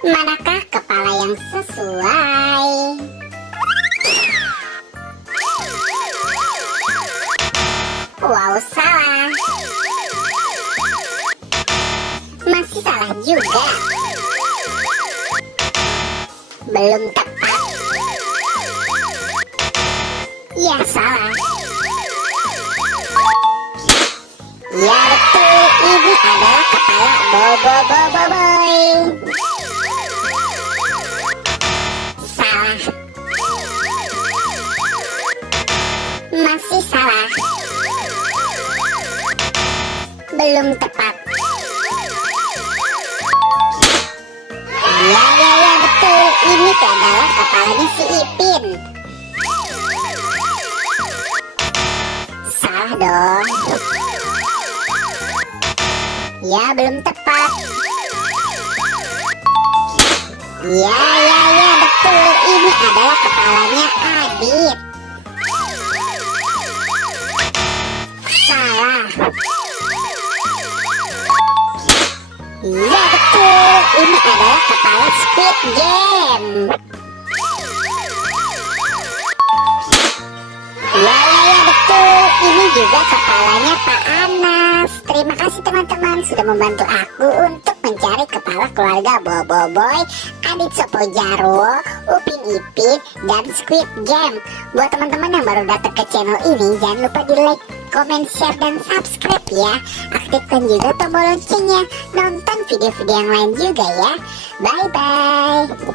Manakah kepala yang sesuai? Wow, salah. Masih salah juga. Belum tepat. Ya, salah. Ya, betul. Ini adalah kepala Boboiboy. Salah. Masih salah. Belum tepat. Ya, betul. Ini adalah kepalanya si Ipin. Salah dong. Ya, belum tepat. Ya, betul. Ini adalah kepalanya Adit. Salah. Ya, betul. Ini adalah kepala Squid Game. Ya, betul. Ini juga kepalanya Pak Anas. Terima kasih teman-teman sudah membantu aku untuk mencari kepala keluarga Boboiboy, Adit Sopo Jarwo, Upin Ipin, dan Squid Game. Buat teman-teman yang baru datang ke channel ini, jangan lupa di like, comment, share, dan subscribe ya. Aktifkan juga tombol loncengnya. Nonton video-video yang lain juga ya. Bye-bye.